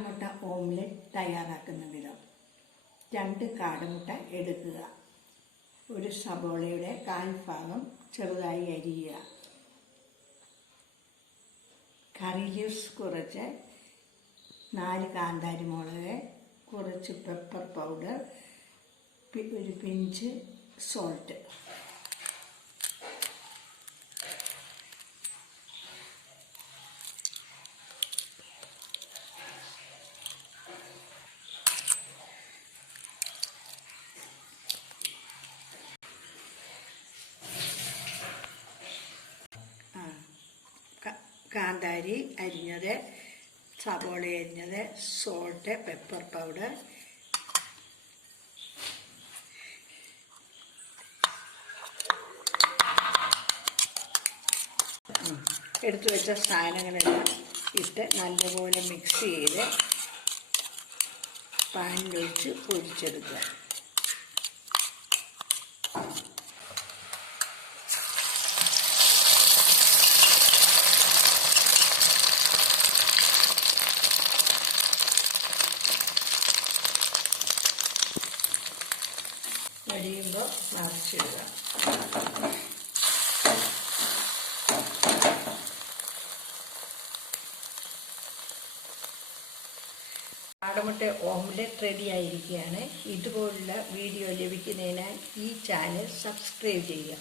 കാടമുട്ട ഓംലെറ്റ് തയ്യാറാക്കുന്ന വിധം. 2 കാടമുട്ട എടുക്കുക. ഒരു സബോളയുടെ 1/4 ഭാഗം ചെറുതായി അരിയുക. കറി ലീവ്സ് കുറച്ച്, 4 കാന്താരി മുളക്, കുറച്ച് പെപ്പർ പൗഡർ, ഒരു പിഞ്ച് സോൾട്ട്. കാന്താരി അരിഞ്ഞത്, സവോള അരിഞ്ഞത്, സോൾട്ട്, പെപ്പർ പൗഡർ, എടുത്തു വെച്ച സാധനങ്ങളെല്ലാം ഇട്ട് നല്ലപോലെ മിക്സ് ചെയ്ത് പാനിലൊഴിച്ച് പൊരിച്ചെടുക്കുക. കഴിയുമ്പോൾ മറിച്ചിടുക. കാടമുട്ട ഓംലെറ്റ് റെഡി ആയിരിക്കുകയാണ്. ഇതുപോലുള്ള വീഡിയോ ലഭിക്കുന്നതിനാൽ ഈ ചാനൽ സബ്സ്ക്രൈബ് ചെയ്യുക.